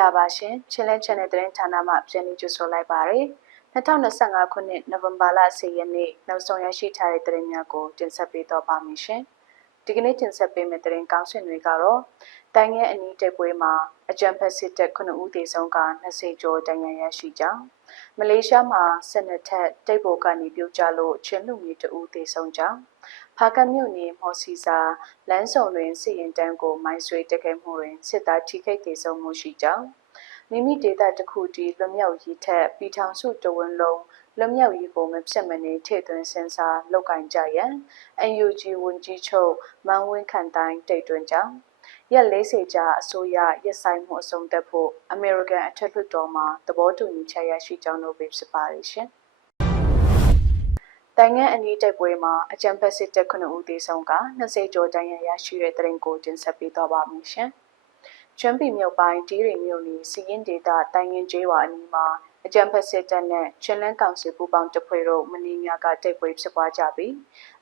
္ဂလာပါရှင်ချင်းလင်း channel သတင်းဌာနမှပြန်လည်ကြိုဆိုလိုက်ပါရစေ2025ခုနှစ်နိုဝင်ဘာလ10ရက်နေ့နောက်ဆုံးရရှိထားတဲ့သတင်းများကိုတင်ဆက်ပေးတော့ပါမယ်ရှင်ဒီကနေ့တင်ဆက်ပေးမယ့်သတင်းကောင်းစင်တွေကတော့တိုင်းငယ်အနီးတက်ပွဲမှာအကြံဖက်စစ်တပ်9ဦးသေဆုံးက20ကျော်တန်ရာရရှိကြောင်းမလေးရှားမှာဆက်နှစ်ထက်တိတ်ပေါ်ကနေပြုတ်ကျလို့ချင်းလူမျိုးတဦးသေဆုံးကြောင်း ဖာကမြို့နယ်မော်စီစာလမ်းဆောင်တွင်စစ်ရင်တန်းကိုမိုင်းဆွဲတက်ခဲ့မှုတွင်စစ်သားထိခိုက်ဒေဆုံးမှုရှိကြောင်းမိမိဒေသတစ်ခုတည်းလွမြောက်ရေးထက်ပြည်ထောင်စုတဝန်လုံးလွမြောက်ရေးကိုမဖြစ်မနေထည့်သွင်းစင်စာလောက်ကင်ကြရန် UNG ဝန်ကြီးချုပ်မန်းဝင်းခန့်တိုင်းတိတ်တွင်ကြောင်းရက်40ကြာအစိုးရရက်ဆိုင်မှုအဆုံးသတ်ဖို့အမေရိကန်အထက်လွှတ်တော်မှသဘောတူညီချက်ရရှိကြောင်းတို့ပဲဖြစ်ပါတယ်ရှင်။ တိုင်ငံအနီးတိုက်ပွဲမှာအကြံဖက်စစ်တပ်9ဦးသေဆုံးက20ကျော်တန်ရာရရှိတဲ့တရင်ကိုတင်ဆက်ပေးသွားပါမယ်ရှင်။ချမ်ပီမြို့ပိုင်းတီးရီမြို့နယ်စီရင်ဒေတာတိုင်ငင်ကျေးဝါအနီးမှာအကြံဖက်စစ်တပ်နဲ့ချင်းလန်းကောင်စီပူးပေါင်းတပ်ဖွဲ့တို့မင်းများကတိုက်ပွဲဖြစ်ပွားကြပြီး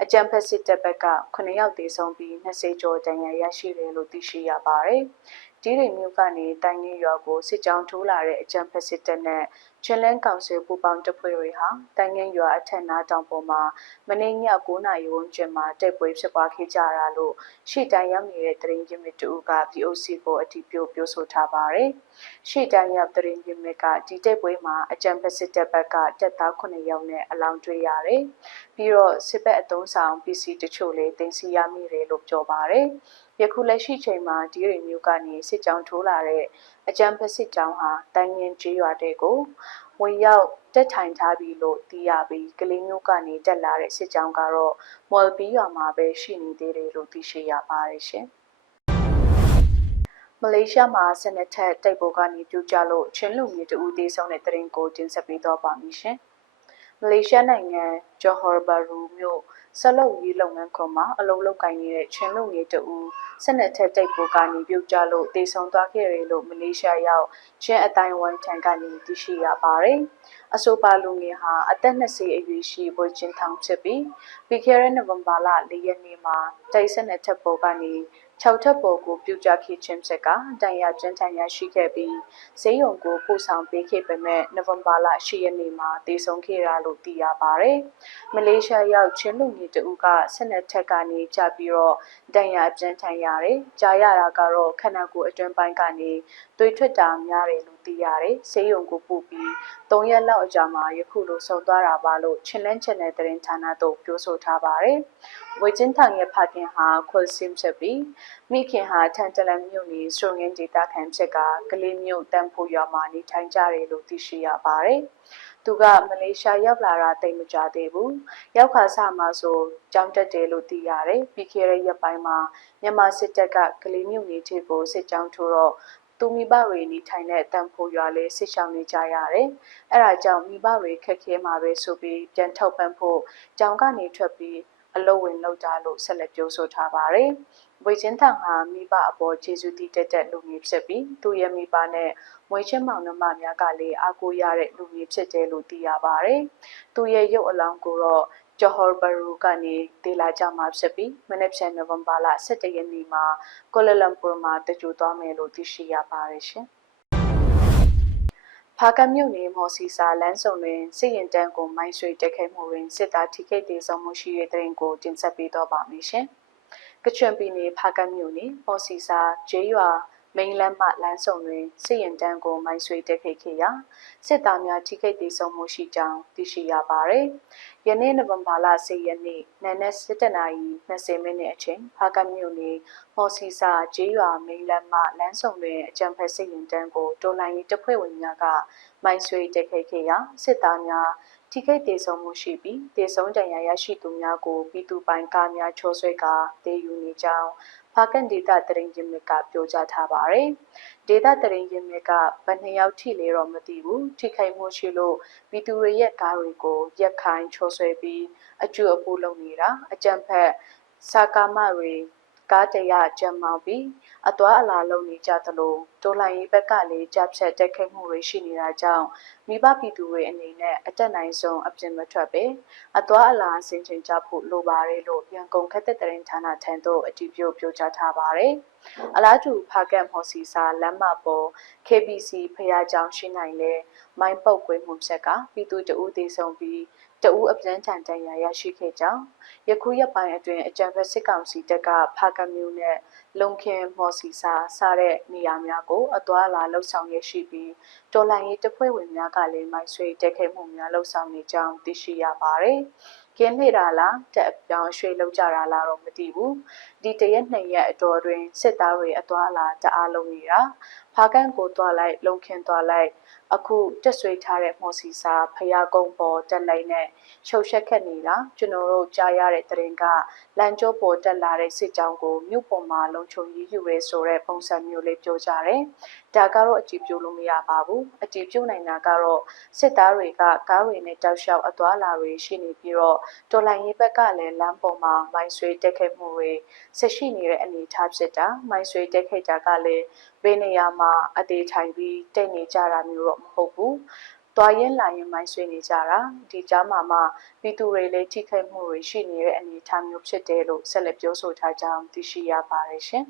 အကြံဖက်စစ်တပ်ဘက်က9ယောက်သေဆုံးပြီး20ကျော်တန်ရာရရှိတယ်လို့သိရှိရပါတယ်။ ဒီရိမြို့ကနေတိုင်ငင်းရွာကိုစစ်ကြောင်းထိုးလာတဲ့အကြံဖက်စစ်တပ်နဲ့ချင်းလန်းကောင်ဆယ်ပူပေါင်းတပ်ဖွဲ့တွေဟာတိုင်ငင်းရွာအထက်နားတောင်ပေါ်မှာမနေ့ည9နာရီဝန်းကျင်မှာတိုက်ပွဲဖြစ်ပွားခဲ့ကြတာလို့ရှေ့တိုင်ရောက်နေတဲ့တရင်ချင်းမြတူက VOC ကိုအတည်ပြုပြောဆိုထားပါတယ်။ရှေ့တိုင်ရောက်တရင်ချင်းမြကဒီတိုက်ပွဲမှာအကြံဖက်စစ်တပ်ဘက်ကတပ်သား9ယောက်နဲ့အလောင်းတွေ့ရတယ်။ပြီးတော့စစ်ဘက်အုံဆောင် PC တချို့လည်းတင်စီရမိတယ်လို့ပြောပါတယ်။ ယခုလက်ရှိချိန်မှာဒီရီမျိုးကနေစစ်ကြောင်းထိုးလာတဲ့အကြံဖက်စစ်ကြောင်းဟာတိုင်းငင်းကျေးရွာတဲ့ကိုဝင်ရောက်တက်ထိုင်ထားပြီလို့သိရပြီးကလေးမျိုးကနေတက်လာတဲ့စစ်ကြောင်းကတော့မော်ဘီရွာမှာပဲရှိနေသေးတယ်လို့သိရှိရပါတယ်ရှင်မလေးရှားမှာစနစ်ထက်တိုက်ပေါ်ကနေပြူကျလို့ချင်းလူမျိုးတူသေးဆုံးတဲ့တရင်ကိုတင်ဆက်ပေးတော့ပါမည်ရှင်မလေးရှားနိုင်ငံဂျော်ဟော်ဘာရူမြို့ ဆက်လုပ်ရေးလုပ်ငန်းခွင်မှာအလုပ်လုပ်ကိုင်နေတဲ့ချင်းလူငယ်တဦးဆက်နက်ထက်တိတ်ပိုကနေပြုတ်ကျလို့တေဆုံးသွားခဲ့တယ်လို့မလေးရှားရောက်ချင်းအတိုင်းဝမ်ထံကနေသိရှိရပါတယ်။အဆိုပါလူငယ်ဟာအသက်20အရွယ်ရှိဘွေချင်းထောင်ဖြစ်ပြီးပြီးခဲ့တဲ့နိုဝင်ဘာလ၄ရက်နေ့မှာတိုက်ဆက်နက်ထက်ပေါ်ကနေ ၆ထပ်ပေါ်ကိုပြုတ်ကျခဲ့ခြင်းဖြစ်ကတန်ရကျန်းထန်ရရှိခဲ့ပြီးဈေးရုံကိုပို့ဆောင်ပေးခဲ့ပေမဲ့နိုဝင်ဘာလ10ရက်နေ့မှာတည်ဆုံခဲ့ရလို့သိရပါတယ်။မလေးရှားရောက်ချင်းလူငယ်တဦးကဆက်နက်ထက်ကနေကြပြီးတော့တန်ရကျန်းထန်ရတယ်။ကြားရတာကတော့ခန္ဓာကိုယ်အတွင်းပိုင်းကနေသွေးထွက်တာများတယ်လို့သိရတယ်။ဈေးရုံကိုပို့ပြီး၃ရက်လောက်အကြာမှာယခုလိုဆုံသွားတာပါလို့ချင်းလန်းချန်နယ်သတင်းဌာနတို့ပြောဆိုထားပါတယ်။ဝေကျင်းထန်ရဲ့ဖခင်ဟာခွယ်စင်ဖြစ်ပြီးမိခင်ဟာထန်တလန်မြို့နယ်စရုံငင်းဒေတာခံဖြစ်ကကလေးမြို့တန်ဖိုရွာမှာနေထိုင်ကြတယ်လို့သိရှိရပါတယ်။သူကမလေးရှားရောက်လာတာတိတ်မကြသေးဘူး။ရောက်ခါစမှာဆိုကြောင်းတက်တယ်လို့သိရတယ်။ပြီးခဲ့တဲ့ရက်ပိုင်းမှာမြန်မာစစ်တပ်ကကလေးမြို့နယ်ထိကိုစစ်ကြောင်းထိုးတော့ သူမိဘတွေနေထိုင်တဲ့တန်ဖိုရွာလေးဆစ်ဆောင်နေကြရတယ်။အဲဒါကြောင့်မိဘတွေခက်ခဲမှာပဲဆိုပြီးပြန်ထောက်ပံ့ဖို့ကြောင်ကနေထွက်ပြီးအလုပ်ဝင်လုပ်ကြလို့ဆက်လက်ပြောဆိုထားပါတယ်။ဝေချင်းထံဟာမိဘအပေါ်ကျေးဇူးတည်တဲ့လူမျိုးဖြစ်ပြီးသူရဲ့မိဘနဲ့မွေးချင်းမောင်နှမများကလည်းအားကိုးရတဲ့လူမျိုးဖြစ်တယ်လို့သိရပါတယ်။သူရဲ့ရုပ်အလောင်းကိုတော့ ဂျော်ဟော်ဘရူကနေဒေလာကြမှာဖြစ်ပြီးမနေ့ဖြန်နိုဝင်ဘာလ17ရက်နေ့မှာကိုလလမ်ပူမှာတကြိုသွားမယ်လို့သိရှိရပါတယ်ရှင်။ဖာကမြို့နယ်မော်စီစာလမ်းဆောင်တွင်စစ်ရင်တန်းကိုမိုင်းဆွေတက်ခဲ့မှုတွင်စစ်သားထိခိုက်ဒေဆုံးမှုရှိတဲ့တဲ့ရင်ကိုတင်ဆက်ပေးတော့ပါမယ်ရှင်။ကချင်ပြည်နယ်ဖာကမြို့နယ်မော်စီစာကျေးရွာ မိန်လမ်းမှလမ်းဆောင်တွင်စစ်ရင်တန်းကိုမိုင်းဆွေတက်ခဲ့ခဲ့ရာစစ်သားများထိခိုက်ဒေဆုံးမှုရှိကြောင်းသိရှိရပါသည်။ယနေ့နိုဝင်ဘာလ10ရက်နေ့နံနက်7:20မိနစ်အချိန်ဖာကမြို့နယ်မော်စီစာကျေးရွာမိန်လမ်းမှလမ်းဆောင်တွင်အကြံဖက်စစ်ရင်တန်းကိုတော်လိုင်းရေးတပ်ဖွဲ့ဝင်များကမိုင်းဆွေတက်ခဲ့ခဲ့ရာစစ်သားများထိခိုက်ဒေဆုံးမှုရှိပြီးဒေဆုံးဒဏ်ရာရရှိသူများကိုပြည်သူပိုင်ကားများချိုးဆွဲကာတေယူနေကြောင်း ဖာကန်ဒေတာတရင်ရင်းမြစ်ကပြောကြားထားပါတယ်။ဒေတာတရင်ရင်းမြစ်ကဘယ်နှစ်ယောက်ထိလဲတော့မသိဘူး။ထိခိုက်မှုရှိလို့ပြည်သူတွေရဲ့ကားတွေကိုရက်ခိုင်းချိုးဆွဲပြီးအကျူအပူလုပ်နေတာအကြံဖက်စာကာမတွေ ကားတရကျမ်းမောင်းပြီးအသွာအလာလုပ်နေကြသလိုတိုးလိုင်းရေးဘက်ကလည်းကြပ်ဖြတ်တက်ခိတ်မှုတွေရှိနေတာကြောင့်မိဘပြည်သူတွေအနေနဲ့အတက်နိုင်ဆုံးအပြင်မထွက်ပဲအသွာအလာဆင်ခြင်ကြဖို့လိုပါတယ်လို့ရန်ကုန်ခက်တဲ့တရင်ဌာနထံသို့အတည်ပြုပြောကြားထားပါတယ်။အလားတူဖားကတ်မော်စီစာလမ်းမပေါ် KBC ဖျားကြောင်ရှိနိုင်လေမိုင်းပုတ်ကွေးမှုဖြက်ကပြည်သူတအူးသေးဆုံးပြီး တအူးအပြန်ချန်တန်ရာရရှိခဲ့ကြောင်းယခုရက်ပိုင်းအတွင်းအကြံဖက်စစ်ကောင်စီတပ်ကဖားကတ်မျိုးနဲ့လုံခင်မော်စီစာစတဲ့နေရာများကိုအသွာအလာလှုပ်ဆောင်ရရှိပြီးတော်လိုင်းရေးတပ်ဖွဲ့ဝင်များကလည်းမိုင်းဆွေတက်ခဲ့မှုများလှုပ်ဆောင်နေကြောင်းသိရှိရပါတယ်။ကင်းနေတာလားတက်ပြောင်းရွှေ့လောက်ကြတာလားတော့မသိဘူးဒီတရက်နှစ်ရက်အတော်တွင်စစ်သားတွေအသွာအလာတအားလုံးနေတာဖားကန်ကိုတွားလိုက်လုံခင်တွားလိုက် အခုတက်ဆွေးထားတဲ့မော်စီစာဖျားကုန်းပေါ်တက်လိုက်နဲ့ရှုပ်ရှက်ခက်နေတာကျွန်တော်တို့ကြားရတဲ့သတင်းကလန်ကျောပေါ်တက်လာတဲ့စစ်ကြောင်းကိုမြို့ပေါ်မှာလုံခြုံရေးယူရဲဆိုတဲ့ပုံစံမျိုးလေးပြောကြတယ်ဒါကတော့အကြည့်ပြုလို့မရပါဘူးအကြည့်ပြုနိုင်တာကတော့စစ်သားတွေကကားတွေနဲ့တောက်လျှောက်အသွာလာတွေရှိနေပြီးတော့တော်လိုင်းရေးဘက်ကလည်းလမ်းပေါ်မှာမိုင်းဆွေတက်ခဲ့မှုတွေဆက်ရှိနေတဲ့အနေအထားဖြစ်တာမိုင်းဆွေတက်ခဲ့တာကလည်းဘေးနေရာမှာအသေးထိုင်ပြီးတိတ်နေကြတာမျိုးတော့မဟုတ်ဘူးတွားရင်လာရင်မိုင်းဆွေနေကြတာဒီကြားမှာမှပြည်သူတွေလည်းထိခိုက်မှုတွေရှိနေတဲ့အနေအထားမျိုးဖြစ်တယ်လို့ဆက်လက်ပြောဆိုထားကြောင်းသိရှိရပါတယ်ရှင်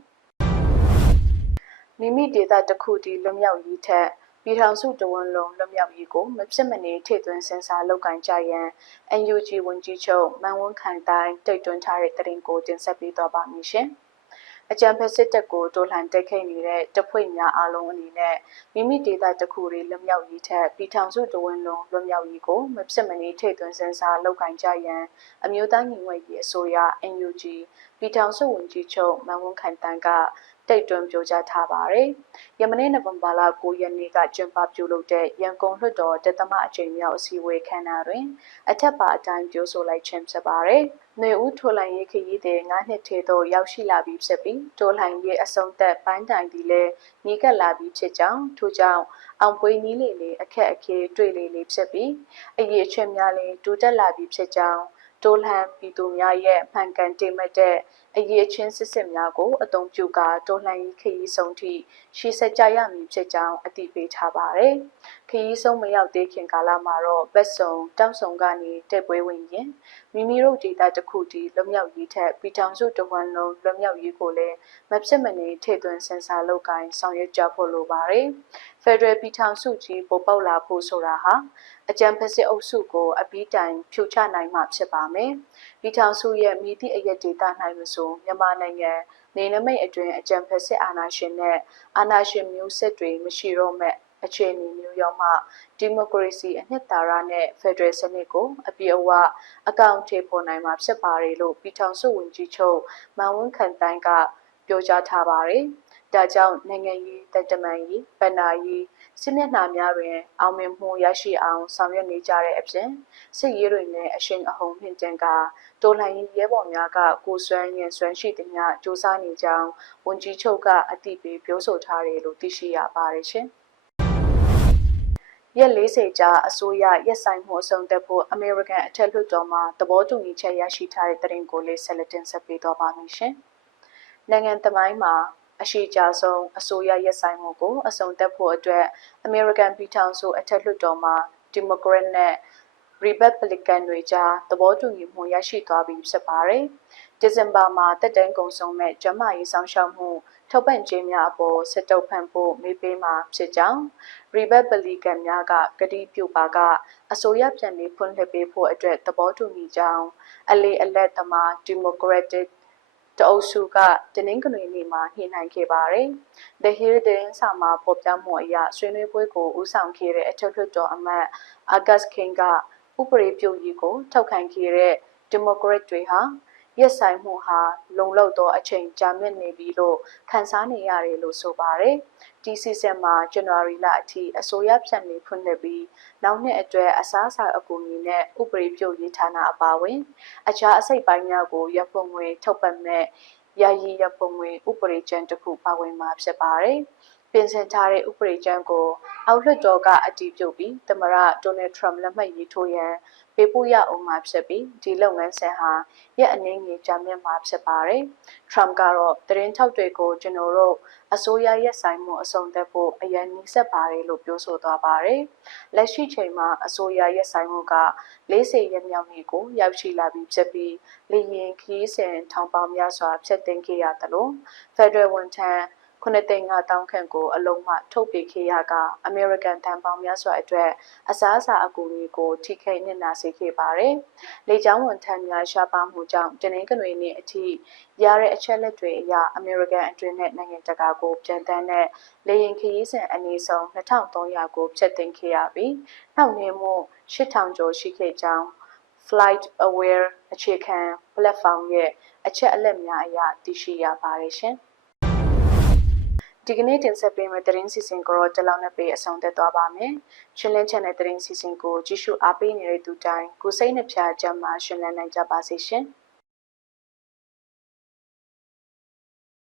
မိမိဒေတာတစ်ခုတည်းလွတ်မြောက်ရေးထက်ပြည်ထောင်စုတဝန်လုံးလွတ်မြောက်ရေးကိုမဖြစ်မနေထည့်သွင်းစင်စားလုပ်ကင်ကြရန် NUG ဝန်ကြီးချုပ်မန်ဝန်းခိုင်တိုင်းတိတ်တွန်းထားတဲ့တရင်ကိုတင်ဆက်ပေးသွားပါမည်ရှင်။အကြံဖက်စစ်တပ်ကိုတိုးလှန်တိုက်ခိုက်နေတဲ့တပ်ဖွဲ့များအားလုံးအနေနဲ့မိမိဒေသတစ်ခုတွေလွတ်မြောက်ရေးထက်ပြည်ထောင်စုတဝန်လုံးလွတ်မြောက်ရေးကိုမဖြစ်မနေထိတ်သွင်းစင်စားလုပ်ကင်ကြရန်အမျိုးသားညီညွတ်ရေးအစိုးရ NUG ပြည်ထောင်စုဝန်ကြီးချုပ်မန်ဝန်းခိုင်တန်းကတိတ်တွန်းပြောကြားထားပါတယ်။ယမနေ့နိုဝင်ဘာလ9ရက်နေ့ကကျင်းပပြုလုပ်တဲ့ရန်ကုန်လွှတ်တော်တသမအကြိမ်မြောက်အစည်းအဝေးခမ်းနားတွင်အထက်ပါအတိုင်းပြောဆိုလိုက်ခြင်းဖြစ်ပါတယ်။နေဦးထိုလိုင်းရေးခရီးသည်9နှစ်ထဲသို့ရောက်ရှိလာပြီးဖြစ်ပြီးထိုလိုင်းရေးအစုံသက်ပိုင်းတိုင်သည်လည်းညီကပ်လာပြီးဖြစ်ကြောင်းထို့ကြောင့်အောင်ပွေးနီးလေလေအခက်အခဲတွေ့လေလေဖြစ်ပြီးအရေးအချင်းများလည်းတိုးတက်လာပြီးဖြစ်ကြောင်း တိုးလှန်ပြည်သူများရဲ့မှန်ကန်တင်မဲ့တဲ့အရေးချင်းစစ်စစ်များကိုအသုံးပြုကာတိုးလှန်ရေးခရီးဆုံးထိရှေ့ဆက်ကြရမည်ဖြစ်ကြောင်းအတည်ပြုထားပါတယ်။ခရီးဆုံးမရောက်သေးခင်ကာလမှာတော့ဘက်စုံတောင်စုံကနေတက်ပွဲဝင်ရင်မိမိတို့ဒေသတစ်ခုတည်းလွတ်မြောက်ရေးထက်ပြည်ထောင်စုတဝန်လုံးလွတ်မြောက်ရေးကိုလည်းမဖြစ်မနေထည့်သွင်းစင်စားလုပ်ကိုင်းဆောင်ရွက်ကြဖို့လိုပါတယ်။ Federal ပြည်ထောင်စုကြီးပေါ်ပေါက်လာဖို့ဆိုတာဟာ အကြံဖက်စစ်အုပ်စုကိုအပြီးတိုင်ဖြိုချနိုင်မှဖြစ်ပါမယ်။ပြည်ထောင်စုရဲ့မိသည့်အရက်ဒေသ၌မဆိုမြန်မာနိုင်ငံနေနမိတ်အတွင်းအကြံဖက်စစ်အာဏာရှင်နဲ့အာဏာရှင်မျိုးဆက်တွေမရှိတော့မဲ့အခြေအနေမျိုးရောက်မှဒီမိုကရေစီအနှစ်သာရနဲ့ဖက်ဒရယ်စနစ်ကိုအပြည့်အဝအကောင့်ထေပေါ်နိုင်မှာဖြစ်ပါတယ်လို့ပြည်ထောင်စုဝန်ကြီးချုပ်မန်ဝင်းခန်တိုင်းကပြောကြားထားပါတယ်။ ဒါကြောင့်နိုင်ငံရေးတပ်တမန်ရေးဗဏ္ဍာရေးစစ်မျက်နှာများတွင်အောင်မြင်မှုရရှိအောင်ဆောင်ရွက်နေကြတဲ့အပြင်စစ်ရေးတွေနဲ့အရှင်အဟုန်မြင့်တင်ကတိုလှန်ရေးရဲဘော်များကကိုစွမ်းရင်စွမ်းရှိသမျှစူးစမ်းနေကြောင်းဝန်ကြီးချုပ်ကအသိပေးပြောဆိုထားတယ်လို့သိရှိရပါတယ်ရှင်။ရက်40ကြာအစိုးရရက်ဆိုင်မှုအဆုံးသတ်ဖို့အမေရိကန်အထက်လွှတ်တော်မှသဘောတူညီချက်ရရှိထားတဲ့သတင်းကိုလေးဆက်လက်တင်ဆက်ပေးသွားပါမယ်ရှင်။နိုင်ငံသမိုင်းမှာ အရှိကြဆုံးအစိုးရရက်ဆိုင်မှုကိုအဆုံးသတ်ဖို့အတွက်အမေရိကန်ပြည်ထောင်စုအထက်လွှတ်တော်မှာဒီမိုကရက်နဲ့ Republican တွေကြားသဘောတူညီမှုရရှိသွားပြီးဖြစ်ပါတယ်။ဒီဇင်ဘာမှာတက်တန်းကုန်ဆုံးမဲ့ကျမရေးဆောင်ရှောက်မှုထောက်ပံ့ခြင်းများအပေါ်စစ်တုပ်ဖန်ဖို့မေးပေးမှာဖြစ်ကြောင်း Republican များကကတိပြုပါကအစိုးရပြန်လည်ဖွင့်လှစ်ပေးဖို့အတွက်သဘောတူညီကြောင်းအလေအလက်သမား Democratic တအုပ်စုကတနင်္ဂနွေနေ့မှာညှိနှိုင်းခဲ့ပါတယ်။ The Hill သတင်းစာမှာဖော်ပြမှုအရဆွေးနွေးပွဲကိုဦးဆောင်ခဲ့တဲ့အထက်လွှတ်တော်အမတ် August King ကဥပဒေပြုရေးကိုထောက်ခံခဲ့တဲ့ Democrat တွေဟာ ရက်ဆိုင်မှုဟာလုံလောက်သောအချိန်ကြာမြင့်နေပြီလို့ခန်းစားနေရတယ်လို့ဆိုပါတယ်။ဒီစီဇန်မှာဇန်နဝါရီလအထိအစိုးရဖြန့်နေဖွင့်လှစ်ပြီးနောက်နှစ်အတွက်အစားအစာအကူအညီနဲ့ဥပဒေပြုရေးဌာနအပါအဝင်အခြားအစိတ်ပိုင်းများကိုရပ်ပုံငွေထုတ်ပတ်မဲ့ယာယီရပ်ပုံငွေဥပဒေကျမ်းတစ်ခုပါဝင်မှာဖြစ်ပါတယ်။ပြင်ဆင်ထားတဲ့ဥပဒေကျမ်းကိုအောက်လွှတ်တော်ကအတည်ပြုပြီးသမ္မတဒေါ်နယ်ထရမ့်လက်မှတ်ရေးထိုးရန် ပေးပို့ရအောင်မှာဖြစ်ပြီးဒီလုပ်ငန်းစဉ်ဟာရက်အနည်းငယ်ကြာမြင့်မှာဖြစ်ပါတယ်။ Trump ကတော့သတင်းထောက်တွေကိုကျွန်တော်တို့အစိုးရရဲ့ဆိုင်မှုအဆုံးသတ်ဖို့အရင်နှိစက်ပါတယ်လို့ပြောဆိုသွားပါတယ်။လက်ရှိချိန်မှာအစိုးရရဲ့ဆိုင်မှုက40ရက်မြောက်နေ့ကိုရောက်ရှိလာပြီဖြစ်ပြီးလေရင်ခီးစဉ်ထောင်ပေါင်းများစွာဖျက်သိမ်းခဲ့ရတယ်လို့ Federal ဝန်ထမ်း ခုနှစ်သိန်း5000ခန့်ကိုအလုံးမထုတ်ပေးခဲ့ရကအမေရိကန်တန်ပေါင်းများစွာအတွက်အစားအစာအကူအညီကိုထိခိုက်နစ်နာစေခဲ့ပါတယ်။လေကြောင်းဝန်ထမ်းများရှားပါမှုကြောင့်တနင်္ဂနွေနေ့အထိရတဲ့အချက်လက်တွေအရအမေရိကန်အတွင်းနဲ့နိုင်ငံတကာကိုပြန်တမ်းတဲ့လေယာဉ်ခရီးစဉ်အနည်းဆုံး2300ကိုဖျက်သိမ်းခဲ့ရပြီးနောက်နေမှု8000ကျော်ရှိခဲ့ကြောင်း Flight Aware အခြေခံ platform ရဲ့အချက်အလက်များအရသိရှိရပါတယ်ရှင်။ ဒီကနေ့တင်ဆက်ပေးမယ့်သတင်းစီစဉ်ကိုတော့ဒီလောက်နဲ့ပဲအဆုံးသတ်သွားပါမယ်။ရှင်လင်း channel သတင်းစီစဉ်ကိုကြည့်ရှုအားပေးနေတဲ့သူတိုင်းကိုစိတ်နှပြချမ်းမှရှင်လန်းနိုင်ကြပါစေရှင်။